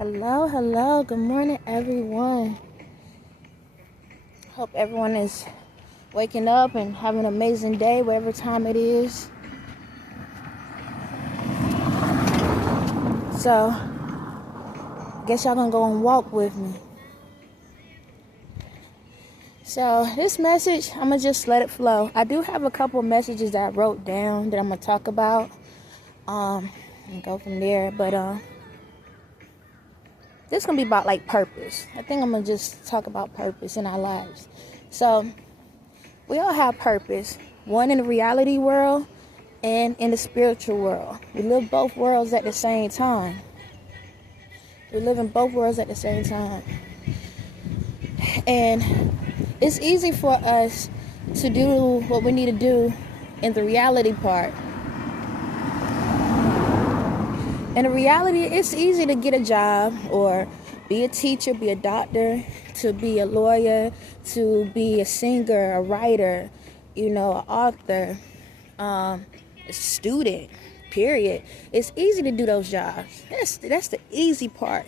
Hello, good morning everyone. Hope everyone is waking up and having an amazing day, whatever time it is. So, I guess y'all gonna go and walk with me. So, this message, I'm gonna just let it flow. I do have a couple messages that I wrote down that I'm gonna talk about, and go from there, but, this is going to be about, like, purpose. I think I'm going to just talk about purpose in our lives. So, we all have purpose. One in the reality world and in the spiritual world. We live both worlds at the same time. We live in both worlds at the same time. And it's easy for us to do what we need to do in the reality part. In the reality, it's easy to get a job or be a teacher, be a doctor, to be a lawyer, to be a singer, a writer, an author, a student, period. It's easy to do those jobs. That's the easy part.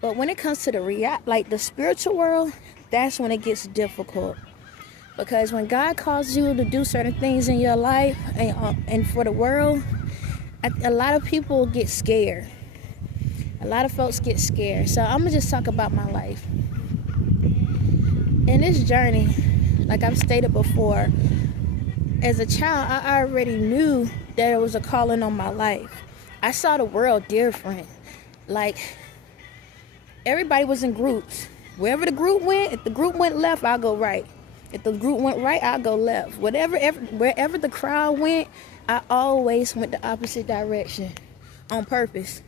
But when it comes to the spiritual world, that's when it gets difficult. Because when God calls you to do certain things in your life and for the world, a lot of people get scared. A lot of folks get scared. So I'm going to just talk about my life. In this journey, like I've stated before, as a child, I already knew that there was a calling on my life. I saw the world different. Like, everybody was in groups. Wherever the group went, if the group went left, I'll go right. If the group went right, I'll go left. Wherever the crowd went, I always went the opposite direction on purpose.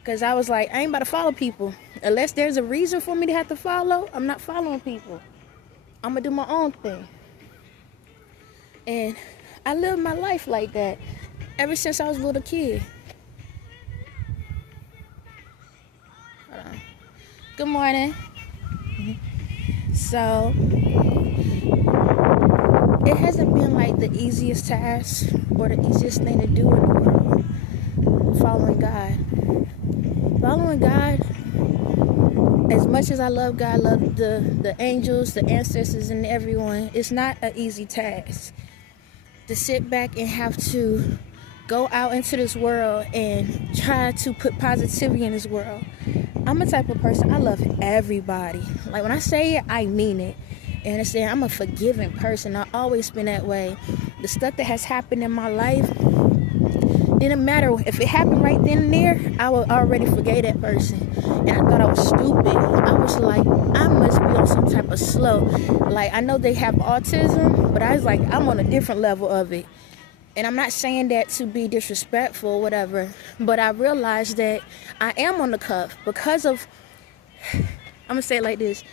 Because I was like, I ain't about to follow people. Unless there's a reason for me to have to follow, I'm not following people. I'm going to do my own thing. And I lived my life like that ever since I was a little kid. Hold on. Good morning. So, it hasn't been like the easiest task or the easiest thing to do in the world. Following God. Following God, as much as I love God, love the angels, the ancestors, and everyone, it's not an easy task. To sit back and have to go out into this world and try to put positivity in this world. I'm a type of person, I love everybody. Like, when I say it, I mean it. And I'm a forgiving person. I've always been that way. The stuff that has happened in my life, didn't matter. If it happened right then and there, I would already forgave that person. And I thought I was stupid. I was like, I must be on some type of slow. Like, I know they have autism, but I was like, I'm on a different level of it. And I'm not saying that to be disrespectful or whatever, but I realized that I am on the cuff because of, I'm going to say it like this.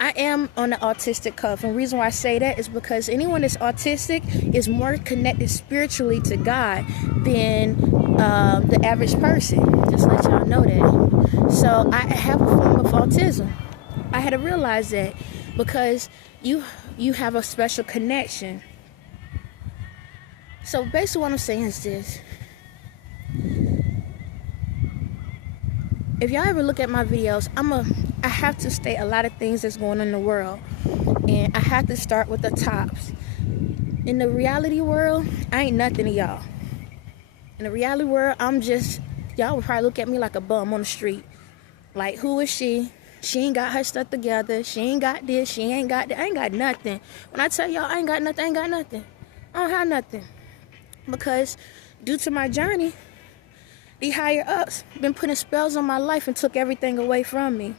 I am on the autistic cuff. And the reason why I say that is because anyone that's autistic is more connected spiritually to God than the average person. Just let y'all know that. So I have a form of autism. I had to realize that because you have a special connection. So basically what I'm saying is this. If y'all ever look at my videos, I have to state a lot of things that's going on in the world. And I have to start with the tops. In the reality world, I ain't nothing to y'all. In the reality world, y'all would probably look at me like a bum on the street. Like, who is she? She ain't got her stuff together. She ain't got this. She ain't got that. I ain't got nothing. When I tell y'all I ain't got nothing, I ain't got nothing. I don't have nothing. Because due to my journey, the higher ups been putting spells on my life and took everything away from me.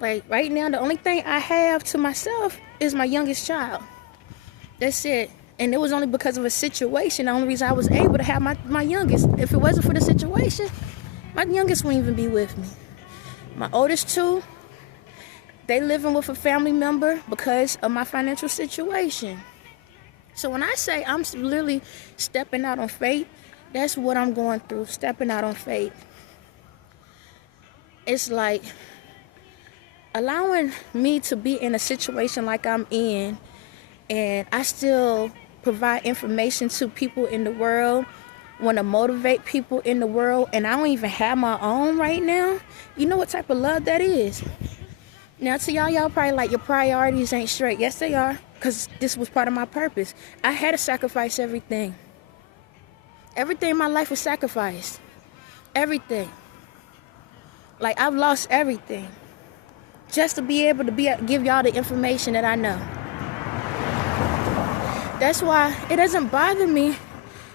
Like, right now, the only thing I have to myself is my youngest child. That's it. And it was only because of a situation. The only reason I was able to have my youngest. If it wasn't for the situation, my youngest wouldn't even be with me. My oldest two, they living with a family member because of my financial situation. So when I say I'm literally stepping out on faith, that's what I'm going through, stepping out on faith. It's like allowing me to be in a situation like I'm in, and I still provide information to people in the world want to motivate people in the world, and I don't even have my own right now, you know what type of love that is. Now, to y'all probably like your priorities ain't straight. Yes, they are, because this was part of my purpose. I had to sacrifice everything. Everything in my life was sacrificed. Everything. Like, I've lost everything just to be able to give y'all the information that I know. That's why it doesn't bother me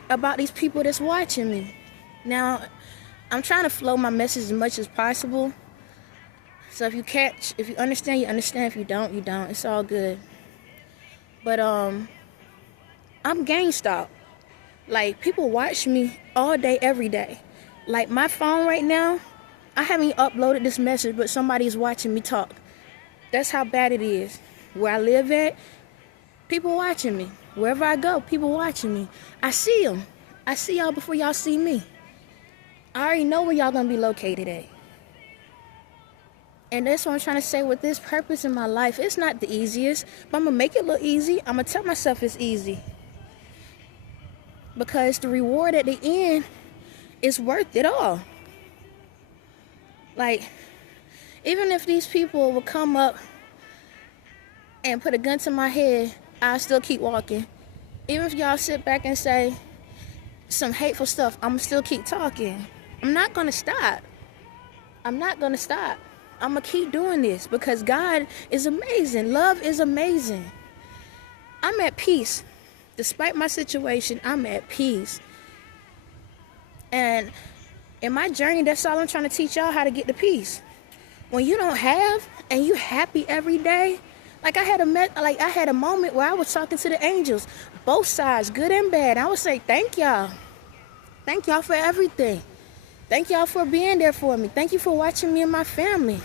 about these people that's watching me. Now, I'm trying to flow my message as much as possible. So if you understand, you understand. If you don't, you don't. It's all good. But I'm gang stalked. Like, people watch me all day, every day. Like, my phone right now, I haven't uploaded this message, but somebody's watching me talk. That's how bad it is. Where I live at, people watching me. Wherever I go, people watching me. I see them. I see y'all before y'all see me. I already know where y'all gonna be located at. And that's what I'm trying to say with this purpose in my life. It's not the easiest, but I'm gonna make it look easy. I'm gonna tell myself it's easy. Because the reward at the end is worth it all. Like, even if these people will come up and put a gun to my head, I'll still keep walking. Even if y'all sit back and say some hateful stuff, I'm gonna still keep talking. I'm not gonna stop. I'm not gonna stop. I'm gonna keep doing this because God is amazing. Love is amazing. I'm at peace. Despite my situation, I'm at peace. And in my journey, that's all I'm trying to teach y'all, how to get to peace. When you don't have and you happy every day, like I had a moment where I was talking to the angels, both sides, good and bad. I would say, thank y'all. Thank y'all for everything. Thank y'all for being there for me. Thank you for watching me and my family.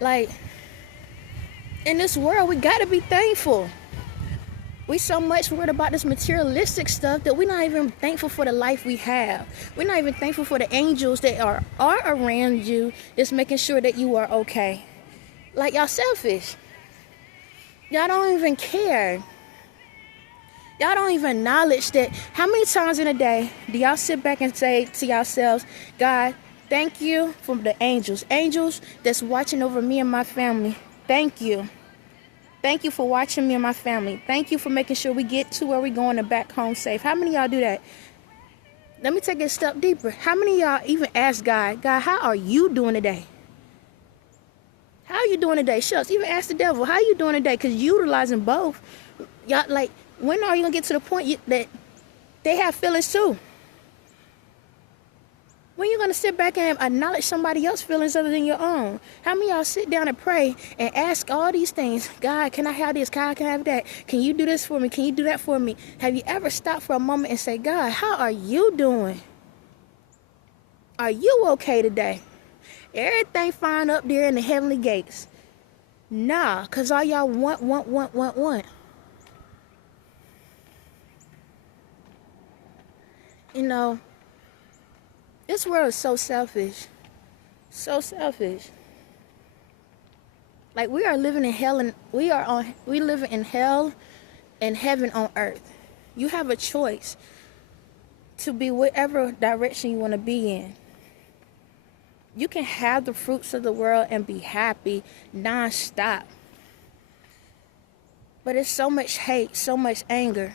Like, in this world, we gotta be thankful. We so much worried about this materialistic stuff that we're not even thankful for the life we have. We're not even thankful for the angels that are around you, that's making sure that you are okay. Like, y'all selfish. Y'all don't even care. Y'all don't even acknowledge that. How many times in a day do y'all sit back and say to yourselves, God, thank you for the angels. Angels that's watching over me and my family. Thank you. Thank you for watching me and my family. Thank you for making sure we get to where we're going and back home safe. How many of y'all do that? Let me take it a step deeper. How many of y'all even ask God, God, how are you doing today? How are you doing today? Shucks, even ask the devil, how are you doing today? Because utilizing both. Y'all, like, when are you going to get to the point that they have feelings too? When you going to sit back and acknowledge somebody else's feelings other than your own? How many of y'all sit down and pray and ask all these things? God, can I have this? God, can I have that? Can you do this for me? Can you do that for me? Have you ever stopped for a moment and say, God, how are you doing? Are you okay today? Everything fine up there in the heavenly gates. Nah, because all y'all want. You know, this world is so selfish. So selfish. Like, we are living in hell, and we live in hell and heaven on earth. You have a choice to be whatever direction you want to be in. You can have the fruits of the world and be happy non-stop. But it's so much hate, so much anger.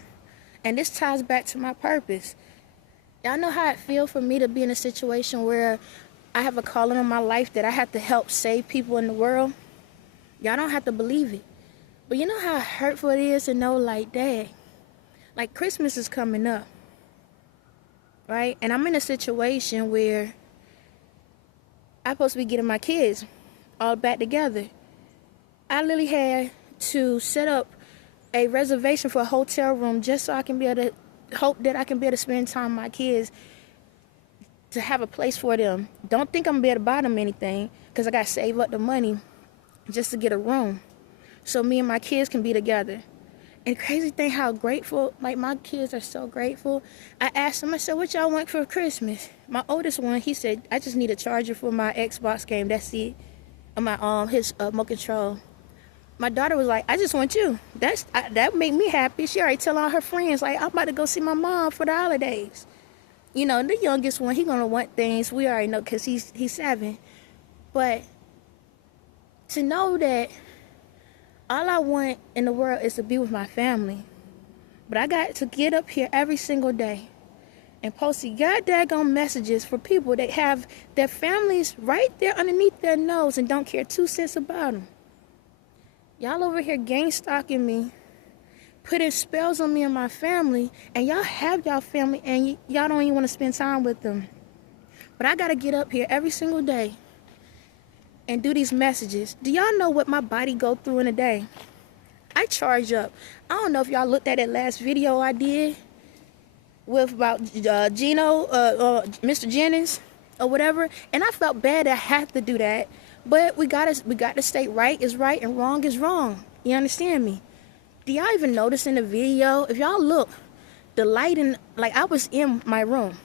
And this ties back to my purpose. Y'all know how it feels for me to be in a situation where I have a calling on my life that I have to help save people in the world? Y'all don't have to believe it. But you know how hurtful it is to know, like, dang, like, Christmas is coming up, right? And I'm in a situation where I'm supposed to be getting my kids all back together. I literally had to set up a reservation for a hotel room just so I can be able to hope that I can be able to spend time with my kids, to have a place for them. Don't think I'm going to be able to buy them anything, because I got to save up the money just to get a room so me and my kids can be together. And crazy thing, how grateful, like, my kids are so grateful. I asked them, I said, what y'all want for Christmas? My oldest one, he said, I just need a charger for my Xbox game. That's it. And my his remote control. my daughter was like, I just want you. That made me happy. She already tell all her friends, like, I'm about to go see my mom for the holidays. You know, the youngest one, he gonna want things. We already know because he's 7. But to know that all I want in the world is to be with my family. But I got to get up here every single day and post the goddamn messages for people that have their families right there underneath their nose and don't care 2 cents about them. Y'all over here gang stalking me, putting spells on me and my family, and y'all have y'all family and y'all don't even want to spend time with them. But I got to get up here every single day and do these messages. Do y'all know what my body go through in a day? I charge up. I don't know if y'all looked at that last video I did with about Mr. Jennings or whatever, and I felt bad that I had to do that. But we got to state right is right and wrong is wrong. You understand me? Do y'all even notice in the video, if y'all look, the lighting, like I was in my room.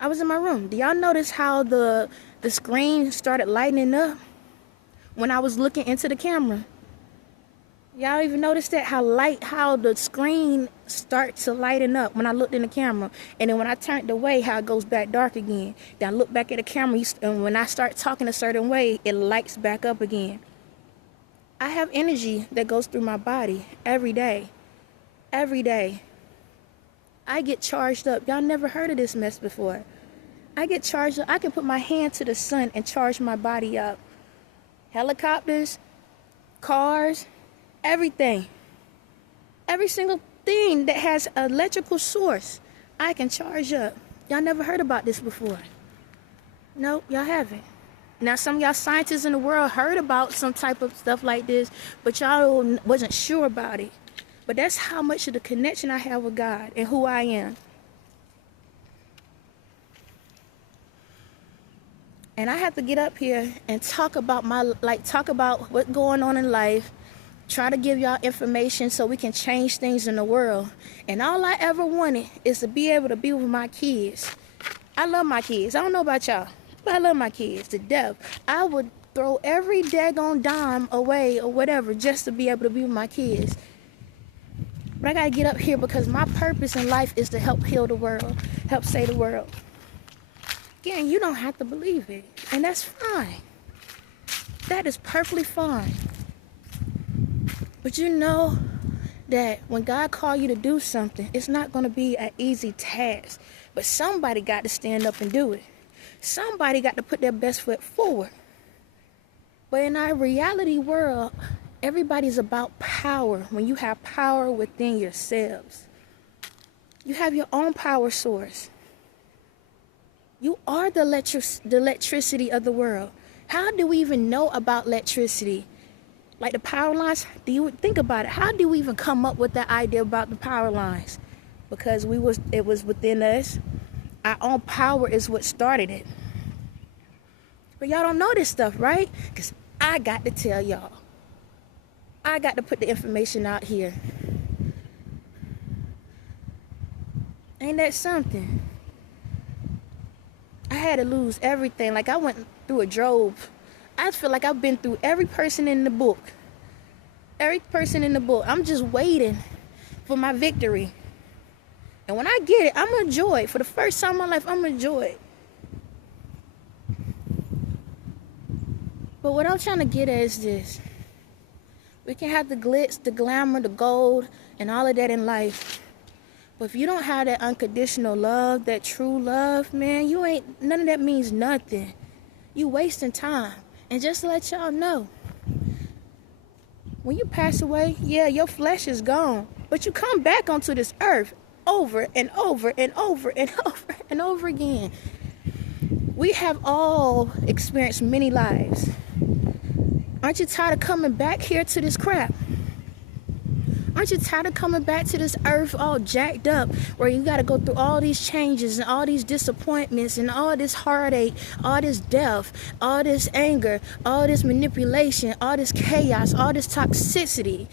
I was in my room. Do y'all notice how the screen started lighting up when I was looking into the camera? Y'all even notice that how the screen starts to lighten up when I looked in the camera, and then when I turned away, how it goes back dark again. Then I look back at the camera, and when I start talking a certain way, it lights back up again. I have energy that goes through my body every day. Every day. I get charged up. Y'all never heard of this mess before. I get charged up. I can put my hand to the sun and charge my body up. Helicopters, cars, everything. Every single thing that has an electrical source, I can charge up. Y'all never heard about this before. Nope, y'all haven't. Now, some of y'all scientists in the world heard about some type of stuff like this, but y'all wasn't sure about it. But that's how much of the connection I have with God and who I am. And I have to get up here and talk about what's going on in life, try to give y'all information so we can change things in the world. And all I ever wanted is to be able to be with my kids. I love my kids. I don't know about y'all, but I love my kids to death. I would throw every daggone dime away or whatever just to be able to be with my kids. But I gotta get up here because my purpose in life is to help heal the world, help save the world. Again, you don't have to believe it, and that's fine. That is perfectly fine. But you know that when God calls you to do something, it's not going to be an easy task. But somebody got to stand up and do it. Somebody got to put their best foot forward. But in our reality world, everybody's about power. When you have power within yourselves, you have your own power source. You are the electricity of the world. How do we even know about electricity? Like the power lines, do you think about it? How do we even come up with that idea about the power lines? Because it was within us. Our own power is what started it. But y'all don't know this stuff, right? Because I got to tell y'all. I got to put the information out here. Ain't that something? I had to lose everything. Like I went through a drove. I feel like I've been through every person in the book. Every person in the book. I'm just waiting for my victory. And when I get it, I'm going to enjoy it. For the first time in my life, I'm going to enjoy it. But what I'm trying to get at is this. We can have the glitz, the glamour, the gold, and all of that in life. But if you don't have that unconditional love, that true love, man, none of that means nothing. You wasting time. And just to let y'all know, when you pass away, yeah, your flesh is gone. But you come back onto this earth over and over and over and over and over again. We have all experienced many lives. Aren't you tired of coming back here to this crap? Aren't you tired of coming back to this earth all jacked up, where you got to go through all these changes and all these disappointments and all this heartache, all this death, all this anger, all this manipulation, all this chaos, all this toxicity?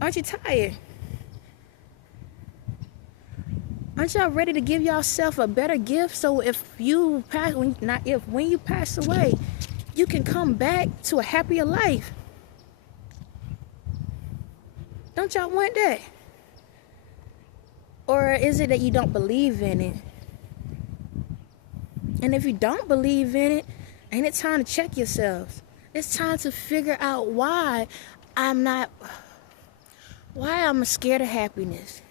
Aren't you tired? Aren't y'all ready to give yourself a better gift? So if you pass, when you pass away, you can come back to a happier life. Don't y'all want that? Or is it that you don't believe in it? And if you don't believe in it, ain't it time to check yourselves? It's time to figure out why I'm scared of happiness.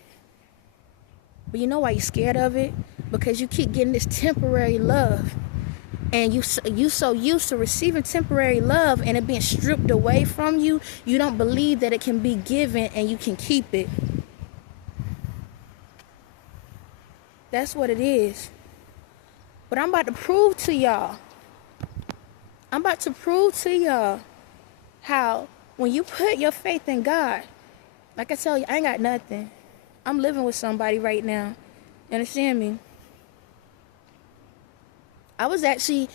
But you know why you're scared of it? Because you keep getting this temporary love. And you so used to receiving temporary love and it being stripped away from you, you don't believe that it can be given and you can keep it. That's what it is. But I'm about to prove to y'all. How when you put your faith in God, like I tell you, I ain't got nothing. I'm living with somebody right now. You understand me? I was actually,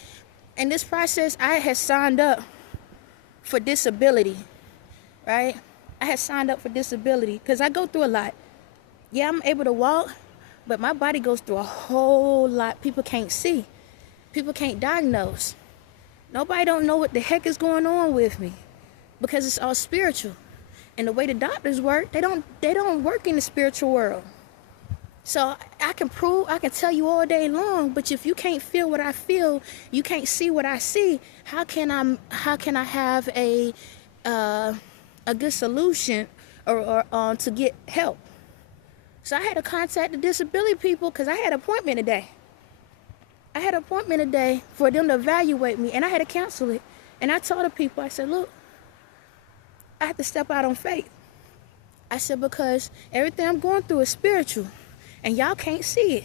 in this process, I had signed up for disability, right? I had signed up for disability because I go through a lot. Yeah, I'm able to walk, but my body goes through a whole lot. People can't see. People can't diagnose. Nobody don't know what the heck is going on with me because it's all spiritual. And the way the doctors work, they don't work in the spiritual world. So I can tell you all day long, but if you can't feel what I feel, you can't see what I see, how can I have a good solution or to get help? So I had to contact the disability people because I had an appointment today. For them to evaluate me, and I had to cancel it. And I told the people, I said, look, I have to step out on faith. I said, because everything I'm going through is spiritual. And y'all can't see it.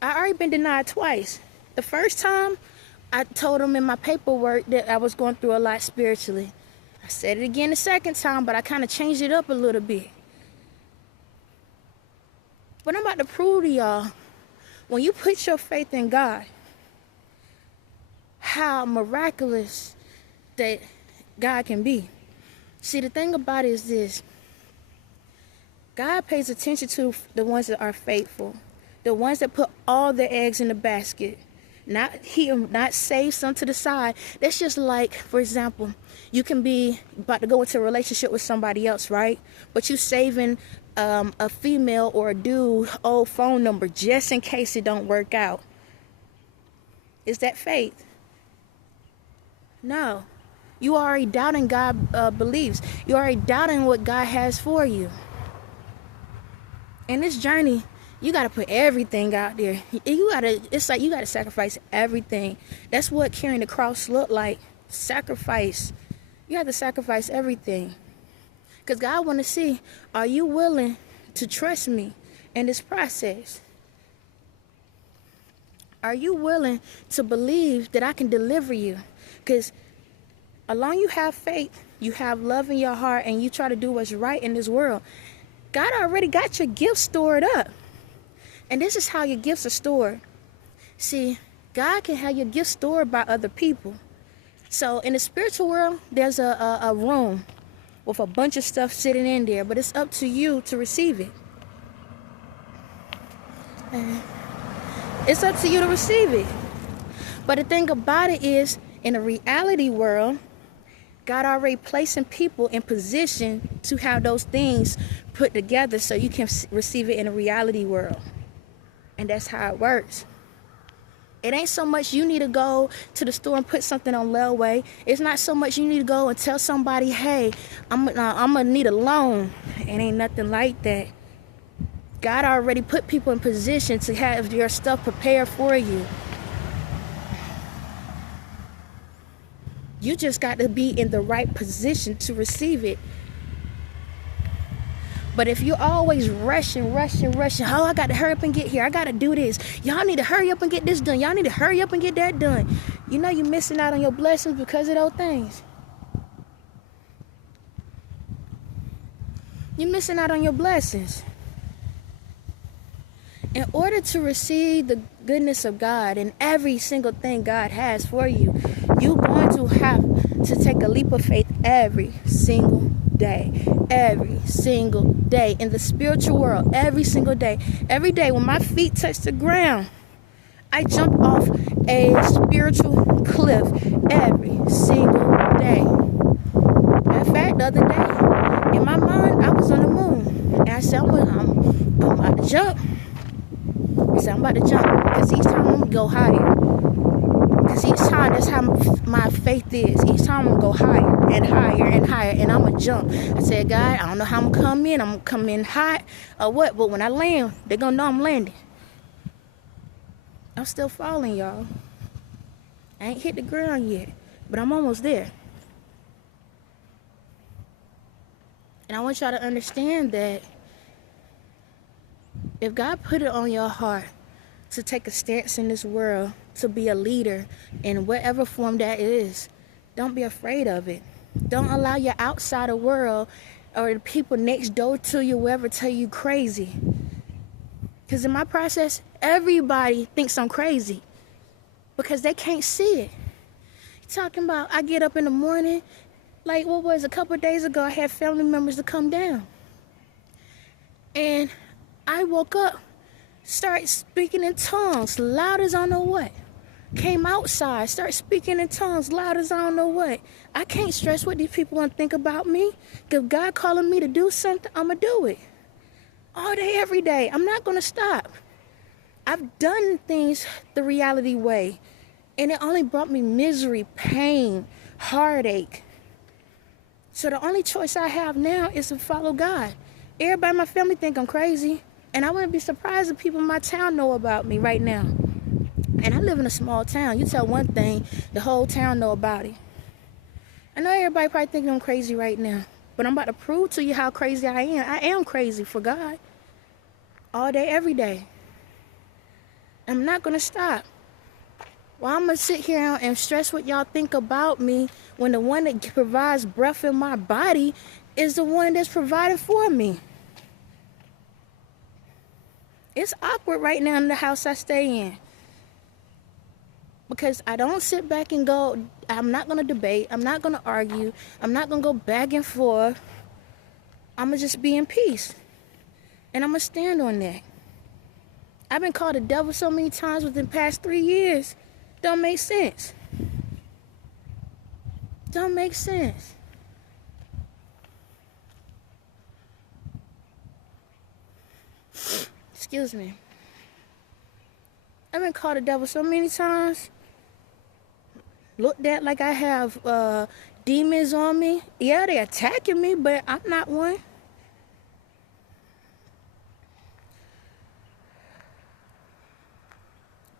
I already been denied twice. The first time, I told them in my paperwork that I was going through a lot spiritually. I said it again the second time, but I kind of changed it up a little bit. But I'm about to prove to y'all, when you put your faith in God, how miraculous that God can be. See, the thing about it is this. God pays attention to the ones that are faithful, the ones that put all their eggs in the basket, not save some to the side. That's just like, for example, you can be about to go into a relationship with somebody else, right? But you saving a female or a dude old phone number just in case it don't work out. Is that faith? No. You are already doubting God beliefs. You're already doubting what God has for you. In this journey, you got to put everything out there. It's like you got to sacrifice everything. That's what carrying the cross look like. Sacrifice. You have to sacrifice everything. Because God want to see, are you willing to trust me in this process? Are you willing to believe that I can deliver you? Because as long as you have faith, you have love in your heart, and you try to do what's right in this world, God already got your gifts stored up. And this is how your gifts are stored. See, God can have your gifts stored by other people. So in the spiritual world, there's a room with a bunch of stuff sitting in there, but it's up to you to receive it. It's up to you to receive it. But the thing about it is, in the reality world, God already placing people in position to have those things put together so you can receive it in a reality world. And that's how it works. It ain't so much you need to go to the store and put something on layaway. It's not so much you need to go and tell somebody, hey, I'm gonna need a loan. It ain't nothing like that. God already put people in position to have your stuff prepared for you. You just got to be in the right position to receive it. But if you're always rushing, oh, I got to hurry up and get here. I got to do this. Y'all need to hurry up and get this done. Y'all need to hurry up and get that done. You know you're missing out on your blessings because of those things. You're missing out on your blessings. In order to receive the goodness of God and every single thing God has for you, you're going to have to take a leap of faith every single day. Every single day. In the spiritual world, every single day. Every day when my feet touch the ground, I jump off a spiritual cliff every single day. Matter of fact, the other day, in my mind, I was on the moon. And I said, I'm about to jump. I said, I'm about to jump. Because each time I'm going to go higher. Because each time, that's how my faith is. Each time I'm going to go higher and higher and higher. And I'm going to jump. I said, God, I don't know how I'm going to come in. I'm going to come in hot or what. But when I land, they're going to know I'm landing. I'm still falling, y'all. I ain't hit the ground yet. But I'm almost there. And I want y'all to understand that if God put it on your heart to take a stance in this world, to be a leader in whatever form that is, don't be afraid of it. Don't allow your outsider world or the people next door to you, whoever, tell you crazy. Because in my process, everybody thinks I'm crazy because they can't see it. You're talking about I get up in the morning, like what was a couple of days ago, I had family members to come down. And I woke up, started speaking in tongues, loud as I don't know what. Came outside, started speaking in tongues, loud as I don't know what. I can't stress what these people want to think about me. If God calling me to do something, I'm going to do it. All day, every day. I'm not going to stop. I've done things the reality way. And it only brought me misery, pain, heartache. So the only choice I have now is to follow God. Everybody in my family think I'm crazy. And I wouldn't be surprised if people in my town know about me right now. And I live in a small town. You tell one thing, the whole town know about it. I know everybody probably thinking I'm crazy right now. But I'm about to prove to you how crazy I am. I am crazy for God. All day, every day. I'm not going to stop. Well, I'm going to sit here and stress what y'all think about me when the one that provides breath in my body is the one that's providing for me. It's awkward right now in the house I stay in. Because I don't sit back and go, I'm not going to debate. I'm not going to argue. I'm not going to go back and forth. I'm going to just be in peace. And I'm going to stand on that. I've been called the devil so many times within the past 3 years. Don't make sense. Don't make sense. Excuse me. I've been called the devil so many times. Looked at like I have demons on me. Yeah, they're attacking me, but I'm not one.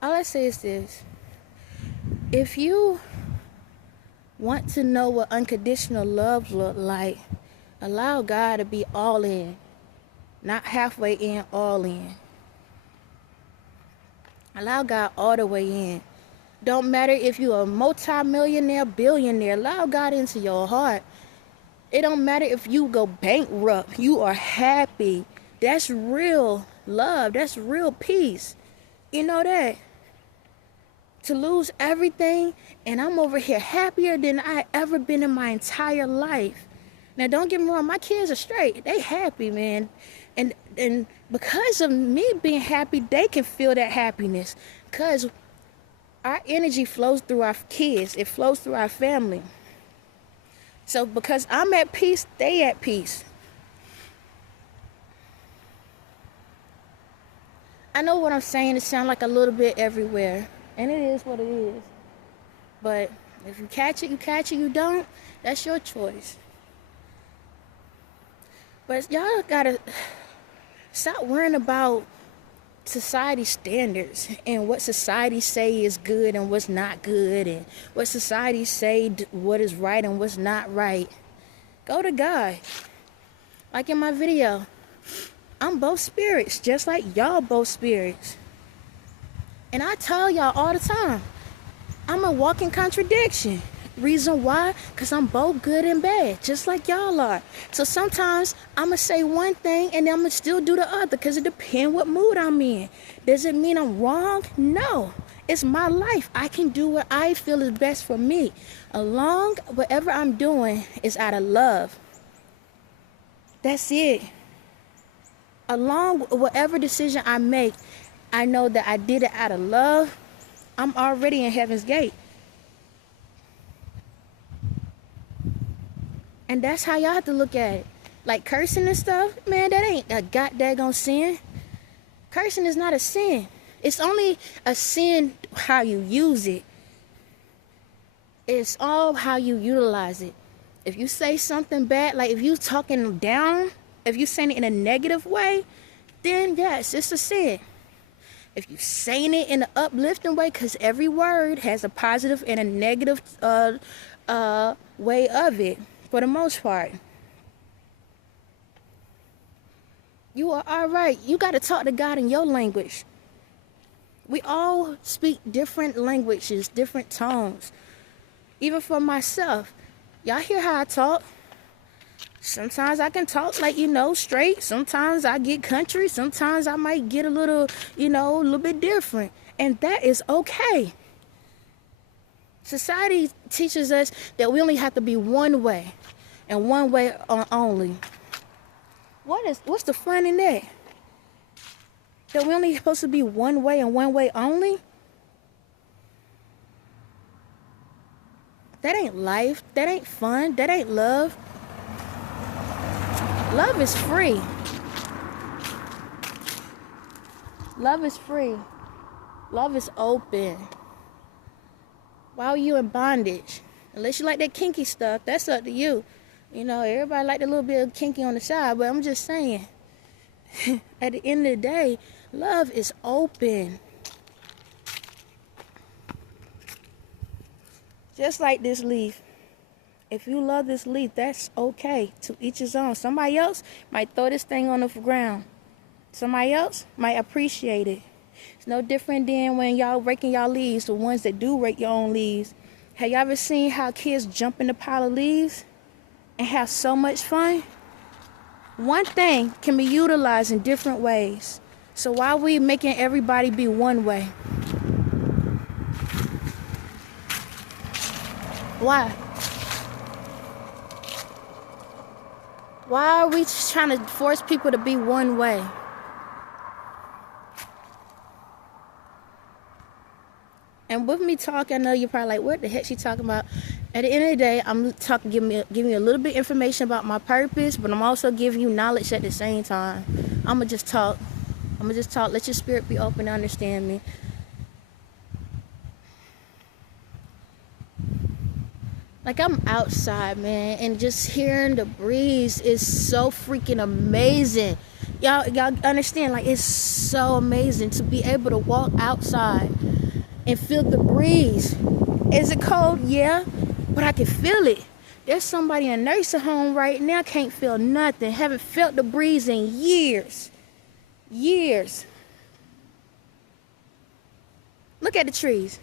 All I say is this. If you want to know what unconditional love look like, allow God to be all in. Not halfway in, all in. Allow God all the way in. Don't matter if you're a multi-millionaire, billionaire. Allow God into your heart. It don't matter if you go bankrupt. You are happy. That's real love. That's real peace. You know that? To lose everything, and I'm over here happier than I ever been in my entire life. Now, don't get me wrong. My kids are straight. They happy, man. And because of me being happy, they can feel that happiness. Because our energy flows through our kids. It flows through our family. So because I'm at peace, they at peace. I know what I'm saying. It sounds like a little bit everywhere. And it is what it is. But if you catch it, you catch it. You don't, that's your choice. But y'all gotta stop worrying about society standards and what society say is good and what's not good, and what society say what is right and what's not right. Go to God. Like in my video, I'm both spirits, just like y'all both spirits. And I tell y'all all the time, I'm a walking contradiction. Reason why? Because I'm both good and bad, just like y'all are. So sometimes I'm going to say one thing and I'm going to still do the other because it depends what mood I'm in. Does it mean I'm wrong? No. It's my life. I can do what I feel is best for me. Along whatever I'm doing is out of love. That's it. Along whatever decision I make, I know that I did it out of love I'm already in heaven's gate. And that's how y'all have to look at it. Like cursing and stuff, man, that ain't a goddamn sin. Cursing is not a sin. It's only a sin how you use it. It's all how you utilize it. If you say something bad, like if you talking down, if you saying it in a negative way, then yes, it's a sin. If you saying it in an uplifting way, because every word has a positive and a negative way of it, for the most part. You are all right. You got to talk to God in your language. We all speak different languages, different tones. Even for myself. Y'all hear how I talk? Sometimes I can talk like, straight. Sometimes I get country. Sometimes I might get a little, a little bit different. And that is okay. Society teaches us that we only have to be one way. And one way only. What's the fun in that? That we only supposed to be one way and one way only? That ain't life. That ain't fun. That ain't love. Love is free. Love is free. Love is open. Why are you in bondage? Unless you like that kinky stuff, that's up to you. Everybody like a little bit of kinky on the side, but I'm just saying, at the end of the day, love is open. Just like this leaf. If you love this leaf, that's okay. To each his own. Somebody else might throw this thing on the ground. Somebody else might appreciate it. It's no different than when y'all raking y'all leaves, the ones that do rake your own leaves. Have y'all ever seen how kids jump in the pile of leaves and have so much fun? One thing can be utilized in different ways. So why are we making everybody be one way? Why? Why are we trying to force people to be one way? And with me talking, I know you're probably like, what the heck she talking about? At the end of the day, I'm talking, giving you a little bit of information about my purpose, but I'm also giving you knowledge at the same time. I'm going to just talk. Let your spirit be open to understand me. Like, I'm outside, man, and just hearing the breeze is so freaking amazing. Y'all understand? Like, it's so amazing to be able to walk outside and feel the breeze. Is it cold? Yeah, but I can feel it. There's somebody in a nursing home right now, can't feel nothing. Haven't felt the breeze in years. Years. Look at the trees.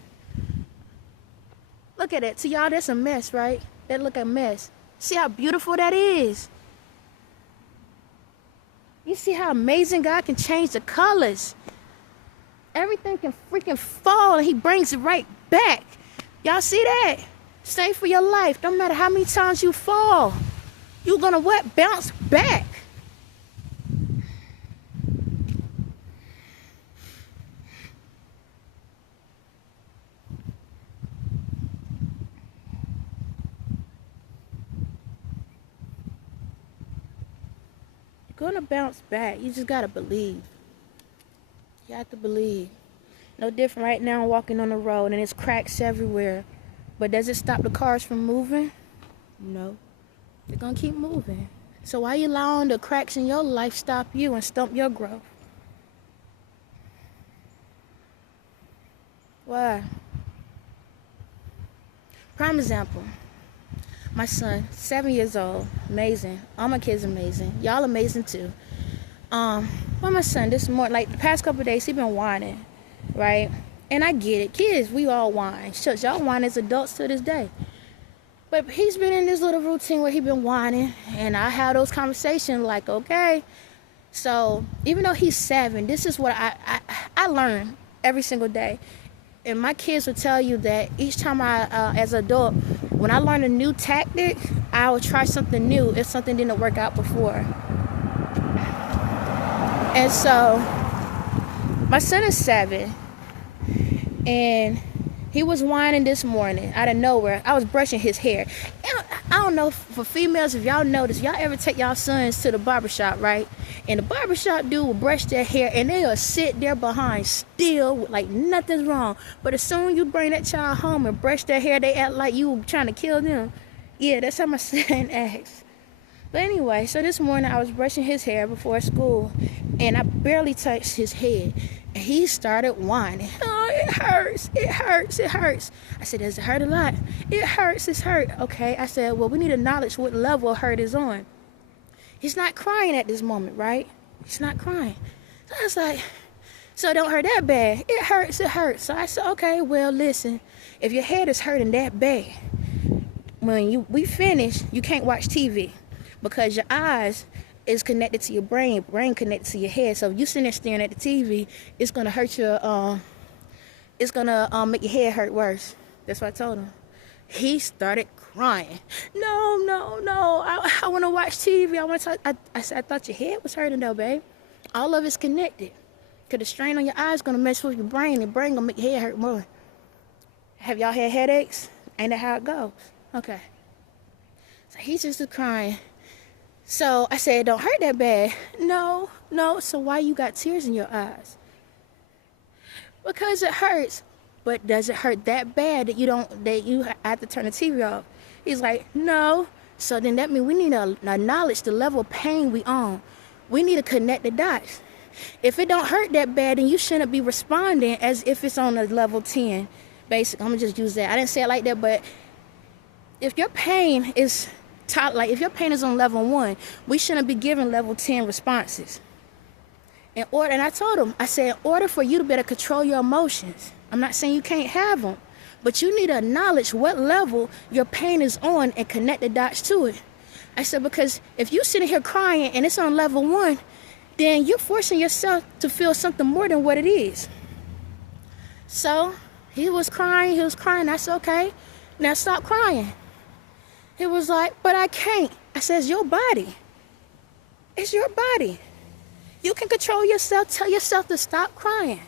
Look at that. To y'all, that's a mess, right? That look a mess. See how beautiful that is? You see how amazing God can change the colors? Everything can freaking fall and he brings it right back. Y'all see that? Same for your life. No matter how many times you fall, you're gonna what? Bounce back. You're gonna bounce back. You just gotta believe. You have to believe. No different right now, I'm walking on the road and there's cracks everywhere. But does it stop the cars from moving? No. They're gonna keep moving. So why are you allowing the cracks in your life stop you and stump your growth? Why? Prime example. My son, 7 years old, amazing. All my kids amazing. Y'all amazing too. Well, my son, this morning, like the past couple of days, he been whining, right? And I get it. Kids, we all whine. Shucks, y'all whine as adults to this day. But he's been in this little routine where he been whining, and I have those conversations like, okay. So even though he's 7, this is what I learn every single day. And my kids will tell you that each time as an adult, when I learn a new tactic, I will try something new if something didn't work out before. And so, my son is 7, and He was whining this morning out of nowhere. I was brushing his hair. And I don't know for females, if y'all notice, y'all ever take y'all sons to the barbershop, right? And the barbershop dude will brush their hair and they'll sit there behind still like nothing's wrong. But as soon as you bring that child home and brush their hair, they act like you were trying to kill them. Yeah, that's how my son acts. But anyway, so this morning I was brushing his hair before school and I barely touched his head. And he started whining. Oh, it hurts. It hurts. It hurts. I said, does it hurt a lot? It hurts. It's hurt. Okay. I said, well, we need to acknowledge what level of hurt is on. He's not crying at this moment, right? He's not crying. So I was like, so it don't hurt that bad. It hurts. It hurts. So I said, okay, well, listen, if your head is hurting that bad, when we finish, you can't watch TV because your eyes is connected to your brain connected to your head. So if you sitting there staring at the TV, it's gonna hurt your it's gonna make your head hurt worse. That's what I told him. He started crying. No, I want to watch TV. I want to talk. I said, I thought your head was hurting though, babe. All of it's connected. Cause the strain on your eyes gonna mess with your brain. The brain gonna make your head hurt more. Have y'all had headaches? Ain't that how it goes? Okay. So he's just crying. So I said, don't hurt that bad. No. So why you got tears in your eyes? Because it hurts. But does it hurt that bad that you have to turn the TV off? He's like, no. So then that means we need to acknowledge the level of pain we on. We need to connect the dots. If it don't hurt that bad, then you shouldn't be responding as if it's on a level 10. Basically, I'm gonna just use that. I didn't say it like that, but if your pain is if your pain is on level 1, we shouldn't be giving level 10 responses. And I told him, I said, in order for you to better control your emotions, I'm not saying you can't have them, but you need to acknowledge what level your pain is on and connect the dots to it. I said, because if you're sitting here crying and it's on level 1, then you're forcing yourself to feel something more than what it is. So he was crying. I said, okay, now stop crying. He was like, but I can't. I said, it's your body. It's your body. You can control yourself. Tell yourself to stop crying.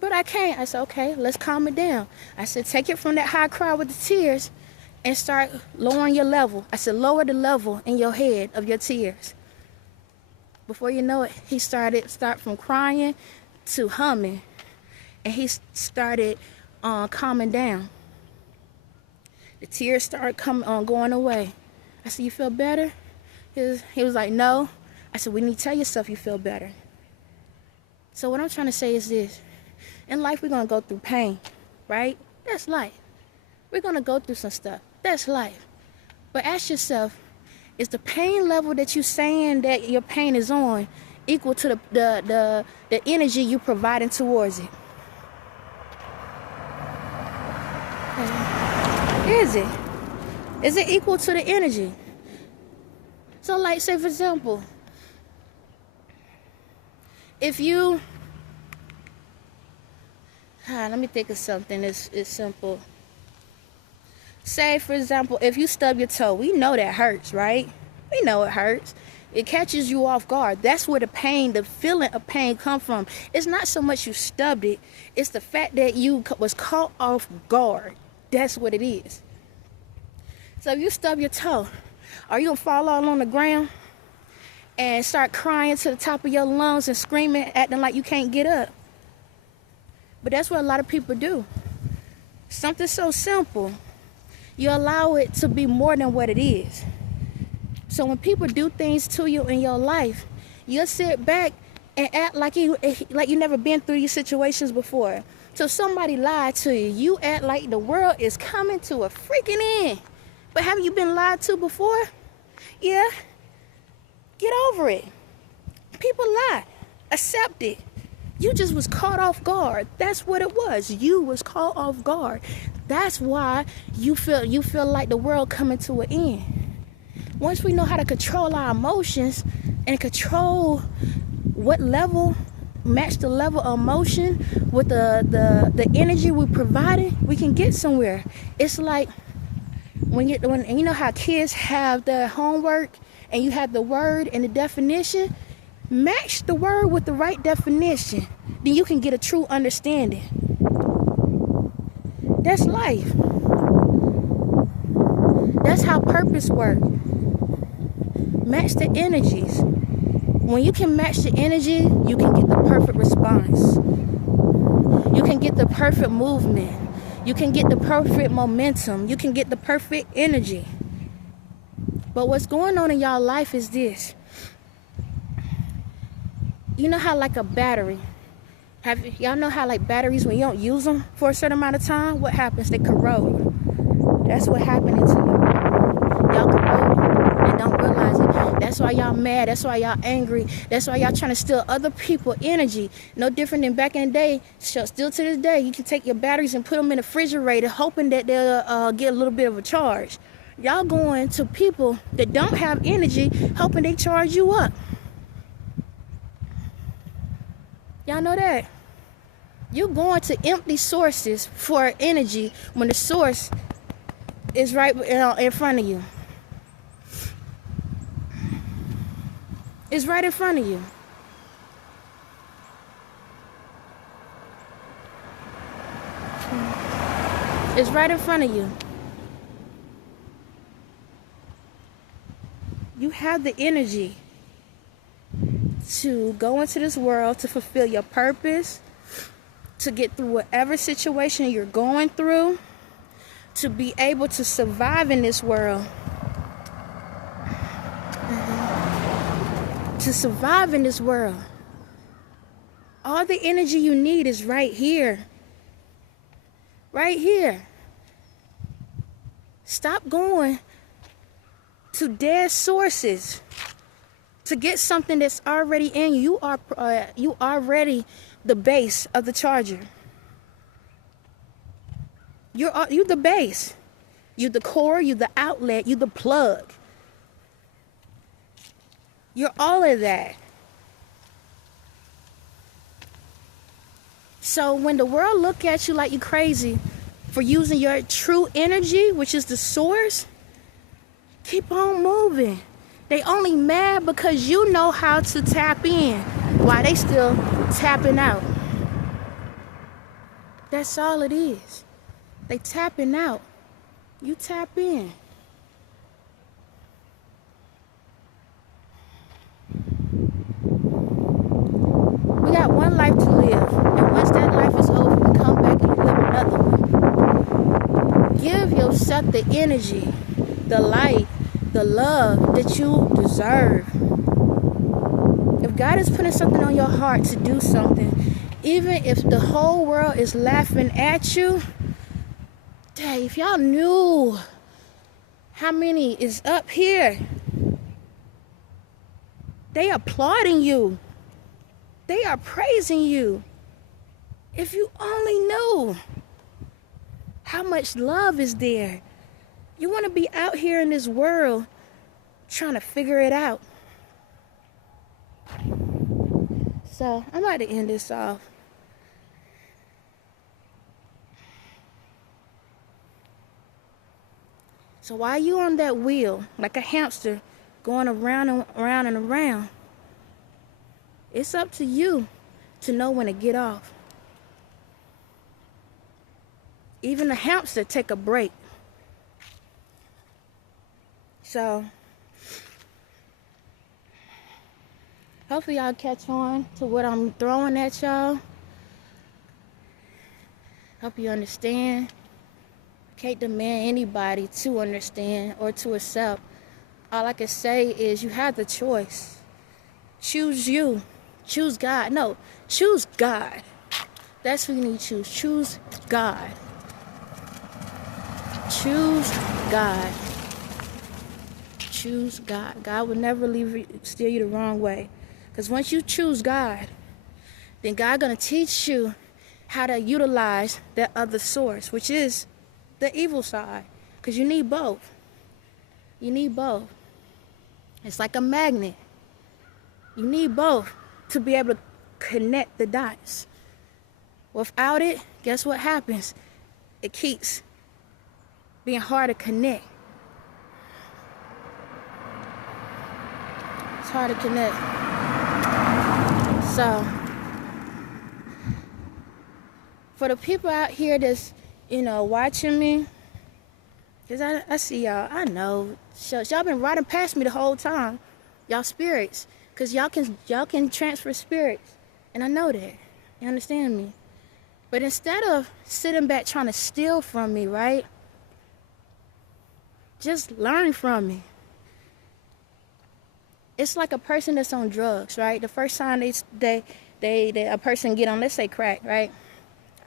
But I can't. I said, okay, let's calm it down. I said, take it from that high cry with the tears and start lowering your level. I said, lower the level in your head of your tears. Before you know it, he start from crying to humming. And he started calming down. The tears started going away. I said, you feel better? He was like, no. I said, we need to tell yourself you feel better. So what I'm trying to say is this. In life, we're going to go through pain, right? That's life. We're going to go through some stuff. That's life. But ask yourself, is the pain level that you're saying that your pain is on equal to the energy you're providing towards it? Is it? Is it equal to the energy? So like, say for example, if you, let me think of something that's simple. Say for example, if you stub your toe, we know that hurts, right? We know it hurts. It catches you off guard. That's where the pain, the feeling of pain come from. It's not so much you stubbed it. It's the fact that you was caught off guard. That's what it is. So if you stub your toe, are you going to fall all on the ground and start crying to the top of your lungs and screaming, acting like you can't get up? But that's what a lot of people do. Something so simple, you allow it to be more than what it is. So when people do things to you in your life, you'll sit back and act like you never been through these situations before. So somebody lied to you, you act like the world is coming to a freaking end. But haven't you been lied to before? Yeah. Get over it. People lie. Accept it. You just was caught off guard. That's what it was. You was caught off guard. That's why you feel like the world coming to an end. Once we know how to control our emotions and control what level, match the level of emotion with the energy we provided, we can get somewhere. It's like when you know how kids have their homework and you have the word and the definition, match the word with the right definition, then you can get a true understanding. That's life. That's how purpose works. Match the energies. When you can match the energy, you can get the perfect response. You can get the perfect movement. You can get the perfect momentum. You can get the perfect energy. But what's going on in y'all life is this. You know how like a battery, y'all know how like batteries, when you don't use them for a certain amount of time, what happens? They corrode. That's what happening to you. Y'all corrode and don't realize it. That's why y'all mad. That's why y'all angry. That's why y'all trying to steal other people's energy. No different than back in the day. Still to this day, you can take your batteries and put them in the refrigerator, hoping that they'll get a little bit of a charge. Y'all going to people that don't have energy, hoping they charge you up. Y'all know that? You're going to empty sources for energy when the source is right in front of you. It's right in front of you. It's right in front of you. You have the energy to go into this world, to fulfill your purpose, to get through whatever situation you're going through, to be able to survive in this world. To survive in this world. All the energy you need is right here. Right here. Stop going to dead sources to get something that's already in you. You already the base of the charger. You're the base. You're the core. You're the outlet. You're the plug. You're all of that. So when the world look at you like you crazy for using your true energy, which is the source, keep on moving. They only mad because you know how to tap in while they still tapping out. That's all it is. They tapping out. You tap in. We got one life to live. And once that life is over, we come back and live another one. Give yourself the energy, the light, the love that you deserve. If God is putting something on your heart to do something, even if the whole world is laughing at you, dang, if y'all knew how many is up here, they applauding you. They are praising you. If you only knew how much love is there. You want to be out here in this world trying to figure it out. So I'm about to end this off. So while you on that wheel, like a hamster, going around and around and around, it's up to you to know when to get off. Even the hamster take a break. So hopefully y'all catch on to what I'm throwing at y'all. Hope you understand. Can't demand anybody to understand or to accept. All I can say is you have the choice. Choose you. Choose God. No, choose God. That's who you need to choose. Choose God. Choose God. Choose God. God will never steer you the wrong way. Because once you choose God, then God gonna teach you how to utilize that other source, which is the evil side. Because you need both. You need both. It's like a magnet. You need both to be able to connect the dots. Without it, guess what happens? It keeps being hard to connect. It's hard to connect. So, for the people out here that's watching me. Because I see y'all. I know. Y'all been riding past me the whole time. Y'all spirits. Because y'all can transfer spirits. And I know that. You understand me? But instead of sitting back trying to steal from me, right? Just learn from me. It's like a person that's on drugs, right? The first time a person get on, let's say crack, right?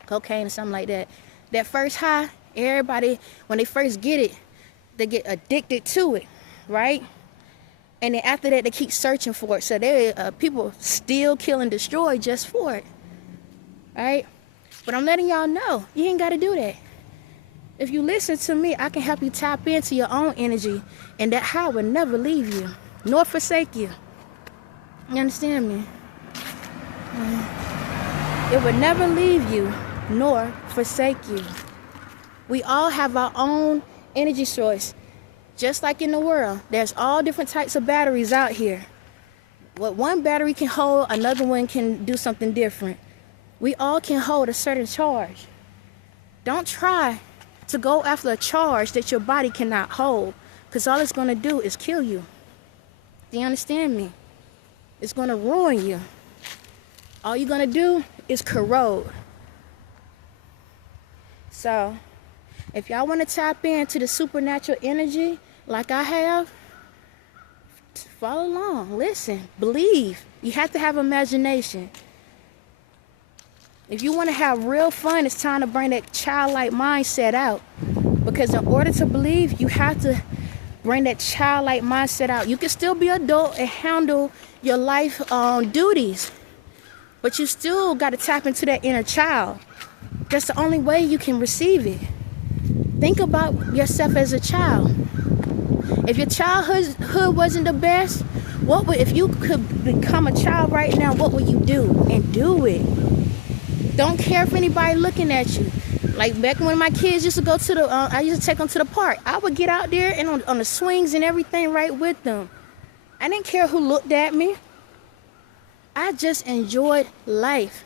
Cocaine or something like that. That first high, everybody, when they first get it, they get addicted to it, right? And then after that, they keep searching for it. So people steal, kill, and destroy just for it, right? But I'm letting y'all know, you ain't got to do that. If you listen to me, I can help you tap into your own energy, and that high will never leave you, nor forsake you. You understand me? It would never leave you, nor forsake you. We all have our own energy source. Just like in the world, there's all different types of batteries out here. What one battery can hold, another one can do something different. We all can hold a certain charge. Don't try to go after a charge that your body cannot hold, because all it's going to do is kill you. Do you understand me? It's going to ruin you. All you're going to do is corrode. So, if y'all want to tap into the supernatural energy like I have, follow along, listen, believe. You have to have imagination. If you want to have real fun, it's time to bring that childlike mindset out. Because in order to believe, you have to bring that childlike mindset out. You can still be adult and handle your life duties, but you still got to tap into that inner child. That's the only way you can receive it. Think about yourself as a child. If your childhood wasn't the best, if you could become a child right now, what would you do? And do it. Don't care if anybody looking at you. Like back when my kids used to go to I used to take them to the park. I would get out there and on the swings and everything right with them. I didn't care who looked at me. I just enjoyed life.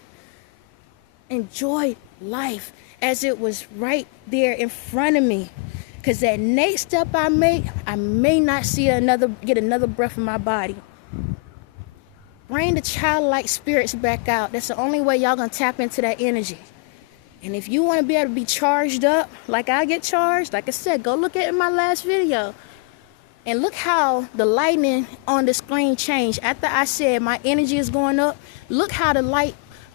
Enjoyed life as it was right there in front of me. Because that next step I make, I may not get another breath in my body. Bring the childlike spirits back out. That's the only way y'all gonna tap into that energy. And if you want to be able to be charged up like I get charged, like I said, go look at my last video. And look how the lighting on the screen changed. After I said my energy is going up, look how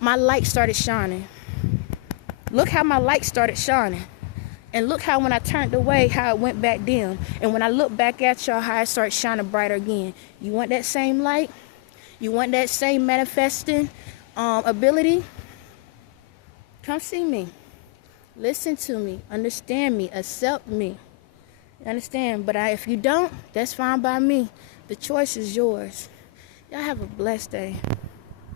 my light started shining. Look how my light started shining. And look how when I turned away, how it went back dim. And when I look back at y'all, how it started shining brighter again. You want that same light? You want that same manifesting ability? Come see me. Listen to me. Understand me. Accept me. You understand? But if you don't, that's fine by me. The choice is yours. Y'all have a blessed day.